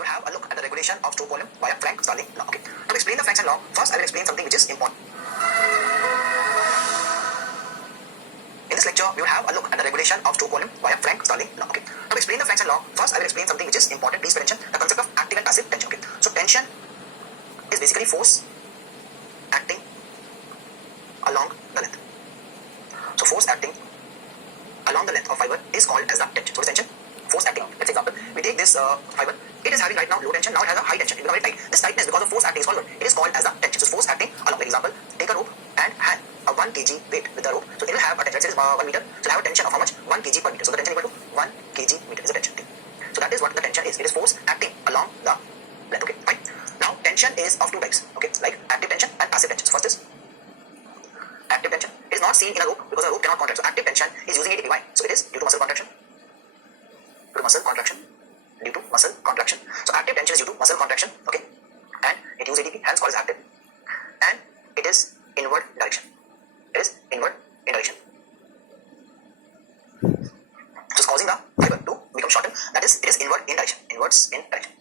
we will have a look at the regulation of stroke volume via Frank-Starling law. Okay. To explain the Frank-Starling law, first I will explain something which is important. In this lecture, we will have a look at the regulation of stroke volume via Frank-Starling law. Okay. To explain the Frank-Starling law, first I will explain something which is important. Please pay attention. The concept of active and passive tension. Okay. So tension is basically force acting along the length. So force acting along the length of fiber is called as the tension. So what is tension? Force acting. Let's example. We take this fiber. It is having right now low tension. Now it has a high tension. It becomes very tight. This tightness because of force acting is called what? It is called as the tension. So force acting along. For example, take a rope and hang a 1 kg weight with the rope. So it will have a tension. Let's say it is 1 meter. So it will have a tension of how much? 1 kg per meter. So the tension equal to 1 kg meter is the tension. So that is what the tension is. It is force acting along the length. Okay. Fine. Now tension is of two types. Okay. Like active tension and passive tension. So first is active tension. It is not seen in a rope because a rope cannot contract. So active tension is using ATP. Why? So it is due to muscle contraction. Due to muscle contraction. So active tension is due to muscle contraction. Okay. And it uses ATP, hence called as active. And it is inward direction. It is inward in direction. So it's causing the fiber to become shortened. That is, it is inward in direction. Inwards in direction.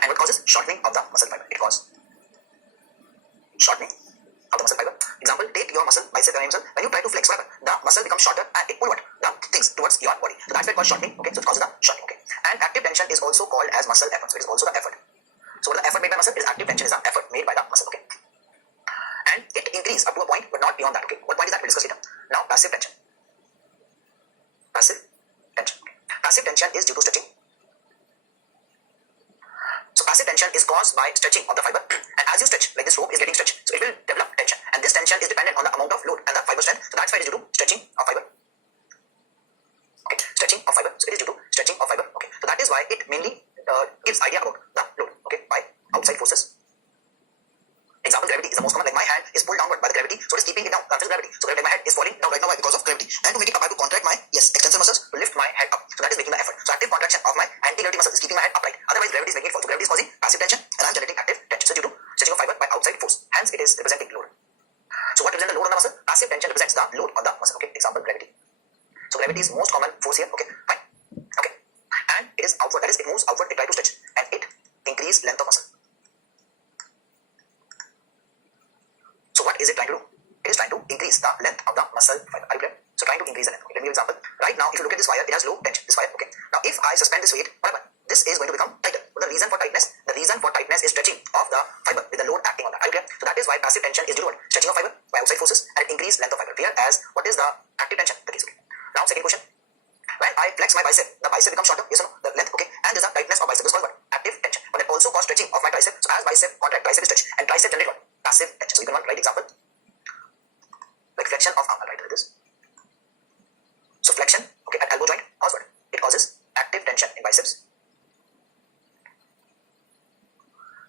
And what causes shortening of the muscle fiber? It causes shortening of the muscle fiber. Example, take your muscle, bicep and muscle. When you try to flex, whatever, the muscle becomes shorter and it pull what? The things towards your body. So that's why it called shortening. Okay, so it causes the shortening. Okay. And active tension is also called as muscle effort. So it is also the effort. So what is the effort made by muscle? Is active tension is the effort made by the muscle. Okay. And it increases up to a point, but not beyond that. Okay. What point is that? We'll discuss later. Now, passive tension. Passive tension. Okay. Passive tension is due to stretching. So passive tension is caused by stretching of the fiber, and as you stretch, like this rope is getting stretched, so it will develop tension, and this tension is dependent on the amount of load and the fiber strength. So that's why it is due to stretching of fiber. Okay, stretching of fiber. So it is due to stretching of fiber. Okay, so that is why it mainly gives idea about the load. Okay, by outside forces. Example, gravity is the most common. Like my hand is pulled downward by the gravity, so it is keeping it down. That is gravity. So like my head is falling down right now because of gravity, and to make it up, I have to contract my extensor muscles to lift my head up. So that is making the effort. So active contraction of my anti-gravity muscles is keeping my head upright. Otherwise, gravity is making it fall. So gravity is causing passive tension, and I am generating active tension. So due to stretching of fiber by outside force, hence it is representing load. So what represents the load on the muscle? Passive tension represents the load on the muscle. Okay. Example, gravity. So gravity is most common force here. Okay. Fine. Okay. And it is outward. That is, it moves outward. It tries to stretch, and it increases length of muscle. So what is it trying to do? It is trying to increase the length of the muscle fiber. Are you clear? So trying to increase the length. Okay, let me give an example. Right now, if you look at this wire, it has low tension. This wire. Okay. Now, if I suspend this weight, what happens? This is going to become tighter. But the reason for tightness? The reason for tightness is stretching of the fiber with the load acting on that. Are you clear? So that is why passive tension is due to what? Stretching of fiber by outside forces and increased length of fiber. Clear? As what is the active tension? The case. Okay. Now, second question. When I flex my bicep, the bicep becomes shorter. Yes or no? The length. Okay. And there's a tightness of bicep. This is called what? Active tension. But it also causes stretching of my tricep. So as bicep contract, tricep is stretched, and tricep generate what? Passive tension. So you can write example. Like flexion of arm. I'll write like this. So flexion, okay, at elbow joint causes what? It causes active tension in biceps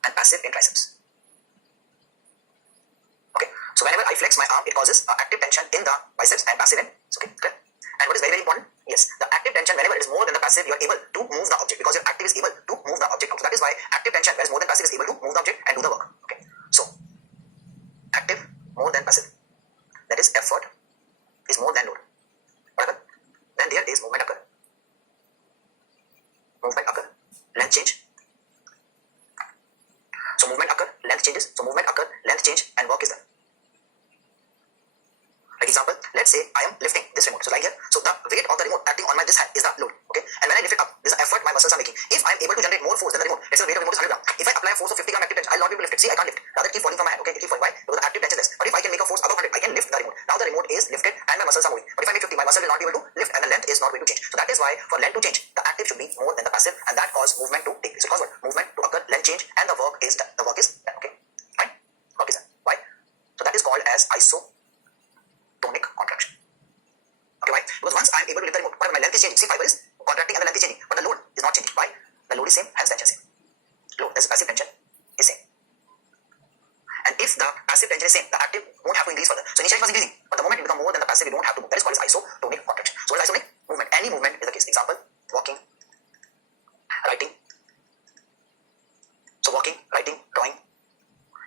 and passive in triceps. Okay, so whenever I flex my arm, it causes active tension in the biceps and passive in. Okay, clear? And what is very, very important? Yes, the active tension, whenever it is more than the passive, you are able to move the object because your active is able to move the object out. So that is why active tension, whereas more than passive, is able to move the object and do the work. Okay, so active more than passive. That is, effort is more than load. Whatever. Then there is movement occur. Movement occur. Length change. So movement occur. Length changes. So movement occur. Length change and work is done. Like example, let's say I am lifting this remote. So like here, so the weight of the remote acting on my this hand is the load. Okay, and when I lift it up, this is the effort my muscles are making. If I am able to generate more force than the remote, let's say the weight of the remote is 100 grams. If I apply a force of 50 grams active tension, I'll not be able to lift it. See, I can't lift. Rather keep falling from my hand. Okay, it keep falling. Why? Because the active tension is less. But if I can make a force above 100, I can lift the remote. Now the remote is lifted and my muscles are moving. But if I make 50, my muscle will not be able to lift and the length is not going to change. So that is why for length to change, the active should be more than the passive, and that causes movement to take place. So it causes what? Movement to occur, length change, and the work is done. The work is done. Okay, fine. Work is done. Why? So that is called as isotonic contraction. Okay, why? Because once I am able to lift the remote, but my length is changing. See, fiber is contracting and the length is changing, but the load is not changing. Why? The load is same, hence tension same. Load, that is passive tension, is same. And if the passive tension is same, the active won't have to increase further. So initially it was increasing, but the moment it becomes more than the passive, we don't have to move. That is called as isotonic contraction. So what is isotonic? Movement. Any movement is the case. Example, walking, writing. So walking, writing, drawing.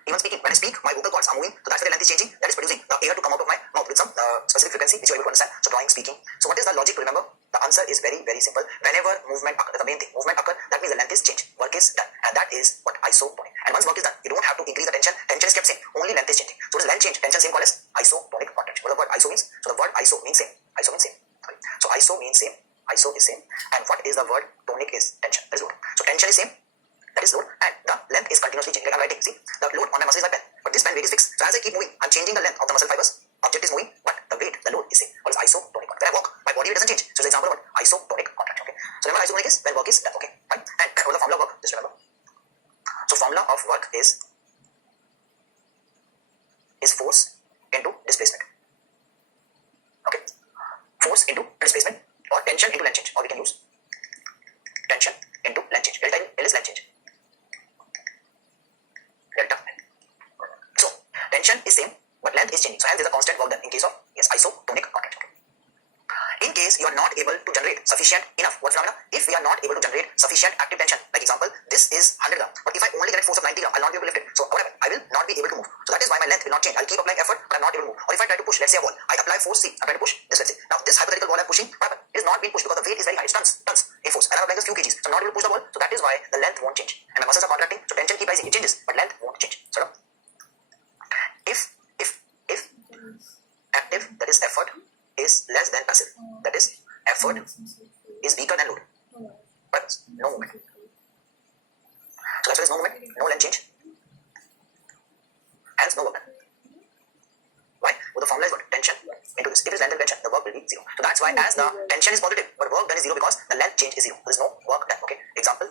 Even speaking. When I speak, my vocal cords are moving, so that's why the length is changing. That is producing the air to come out of my mouth with some specific frequency which you are able to understand. So drawing, speaking. So what is the logic to remember? The answer is very, very simple. Whenever movement occurs, the main thing, movement occurs, that means the length is changed. Work work is done, and that is what isotonic. And once work is done, you don't have to increase the tension. Tension is kept same. Only length is changing. So what is length change? Tension same called as isotonic contraction. What the word iso means? So the word iso means same. Iso means same. Sorry. So iso means same. Iso is same. And what is the word tonic is tension. That is load. So tension is same. That is load. And the length is continuously changing. Like I'm writing. See, the load on my muscle is my pen. But this pen weight is fixed. So as I keep moving, I'm changing the length of the muscle fibers. Object is moving, but the weight, the load is same. What is isotonic contraction? When I walk, my body weight doesn't change. So it's an example of what? Isotonic contraction. Okay. So remember isotonic is when work is done. Okay. Fine. And what the formula of work? Just remember. So formula of work is force into displacement. Okay. Force into displacement or tension into length change. Or we can use tension into length change. Delta L is length change. Delta L. So tension is same, but length is changing. So hence there is a constant work done in case of isotonic contraction. Okay. In case you are not able to generate sufficient enough, what phenomena? If we are not able to generate sufficient active tension, like example, this is 100 gram, but if I only generate force of 90 gram, I will not be able to lift it. So what happens? I will not be able to move. So that is why my length will not change. I will keep applying effort, but I am not able to move. Or if I try to push, let's say a wall, I apply force C, I try to push this, let's say. Now this hypothetical wall I am pushing, what happens? It is not being pushed because the weight is very high. It's tons in force, and I am applying just few kgs. So I am not able to push the wall. So that is why the length won't change, and my muscles are contracting. So tension keep rising, it changes, but length won't change. So if active, that is effort, is less than passive, that is effort is weaker than load, but no movement. So that's why there is no movement, no length change, hence no work done. Why? Well, the formula is what? Tension into this. If it is length and tension, the work will be zero. So that's why as the tension is positive, but work done is zero because the length change is zero. There is no work done. Okay. Example: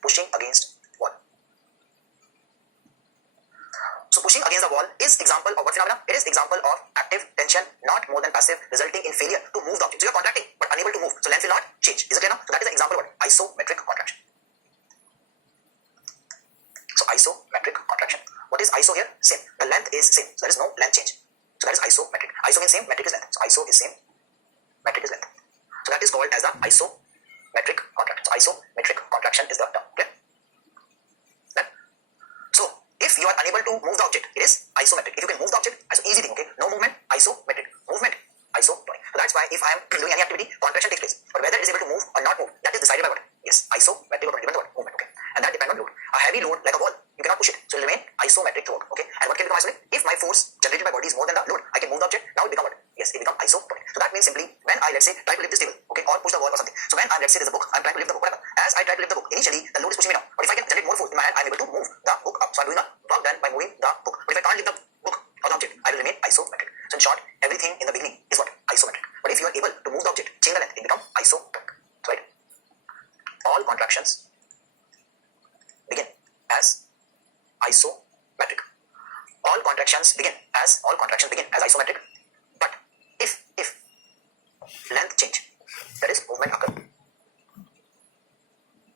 pushing against wall. So pushing against the wall is example of what phenomena? It is example of active tension, not more than passive, resulting in failure to move the object. So you are contracting but unable to move. So length will not change. Is it clear now? So that is the example of what? Isometric contraction. So isometric contraction. What is iso here? Same. The length is same. So there is no length change. So that is isometric. Iso means same, metric is length. So iso is same, metric is length. So that is called as the isometric contraction. So isometric contraction is the term. Clear? So if you are unable to move the object, it is isometric. If you can move the object, easy thing, okay? No movement, isometric. Movement, isotonic. So that's why if I am doing any activity, contraction takes place. But whether it is able to move or not move, that is decided by what? Yes, isometric or depends on what? Movement, okay? And that depends on load. A heavy load like a wall, you cannot push it. So it will remain isometric to work, okay? And what can become isotonic? If my force generated by body is more than the load, I can move the object. Now it become what? Yes, it becomes isotonic. So that means simply when I, let's say, try to lift this table, okay, or push the wall or something. So when I, let's say there's a book, I'm trying to lift the book, whatever. As I try to lift the book, initially the load is pushing me down. But if I can generate more force in my hand, I'm able to move the book up. So I'm doing a work done by moving the book. But if I can't lift the book or the object, I will remain isometric. So in short, everything in the beginning is what? Isometric. But if you are able to move the object, change the length, it becomes isotonic. Right? All contractions begin as isometric. All contractions begin as isometric. But if length change, that is movement occur,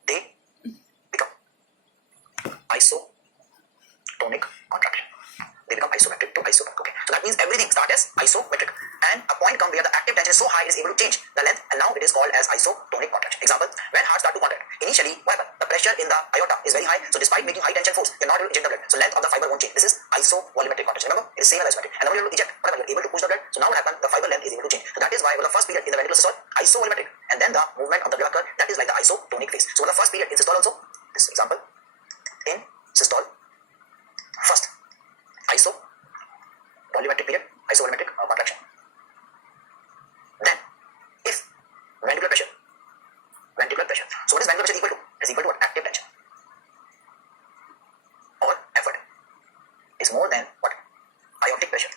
they become isotonic contraction. They become isometric to isotonic. Okay. So that means everything starts as isometric. And a point comes where the active tension is so high it is able to change the length, and now it is called as isotonic contraction. Example: when heart start to contract, initially what happens? The pressure in the aorta is very high, so despite making high tension force, you're not able to inject the blood. So length of the fiber won't change. This is isovolumetric contraction. Remember, it is same as isometric. And now you're able to eject. What happens? You're able to push the blood. So now what happens? The fiber length is able to change. So that is why for the first period in the ventricular systole, isovolumetric, and then the movement of the blood occur. That is like the isotonic phase. So for the first period in systole also, this example in systole, first isovolumetric period, isovolumetric contraction. Then, if ventricular pressure. So what is ventricular pressure equal to? It is equal to what? Active tension. Or effort is more than what? Aortic pressure.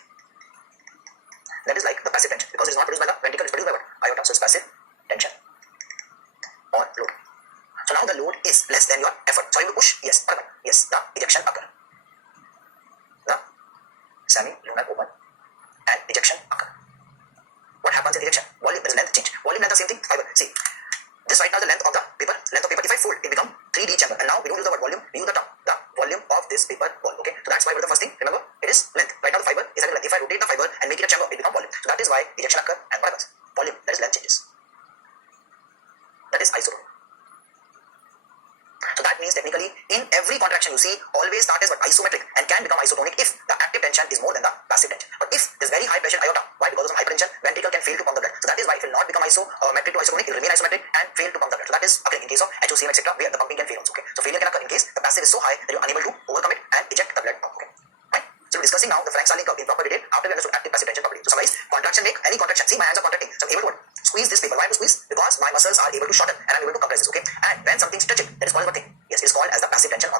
That is like the passive tension because it is not produced by the ventricle, it is produced by what? Aorta. So it's passive tension or load. So now the load is less than your effort. So you will push. Yes. What happens? Yes. The ejection occur. The semi-lunar open and ejection occur. What happens in ejection? Volume, there is length change. Volume length, the same thing. Fiber. See, this right now the length of the paper. If I fold, it becomes 3D chamber. And now we don't use the word volume. We use the term, the volume of this paper wall. Okay. So that's why what is the first thing? Remember, it is length. Right now the fiber is having length. If I rotate the fiber and make it a chamber, it becomes volume. So that is why ejection occur. And what happens? Volume. That is length changes. That is isotonic. So that means technically in every contraction you see always start as what? Isometric and can become isotonic if the active tension is more than the passive tension. But if there is very high pressure aorta, why? Because of hypertension, ventricle can fail to pump the blood. So that is why it will not become isometric to isotonic, it will remain isometric and fail to pump the blood. So that is occurring in case of HOCM etc. where the pumping can fail also. Okay. So failure can occur is so high that you're unable to overcome it and eject the blood out. Okay. Right? So we're discussing now the Frank-Starling curve in proper detail after we understood active passive tension property. So summarize, contraction make any contraction. See, my hands are contracting. So I'm able to what? Squeeze this paper. Why to squeeze? Because my muscles are able to shorten and I'm able to compress this. Okay. And when something stretches, that is called what thing? Yes, it is called as the passive tension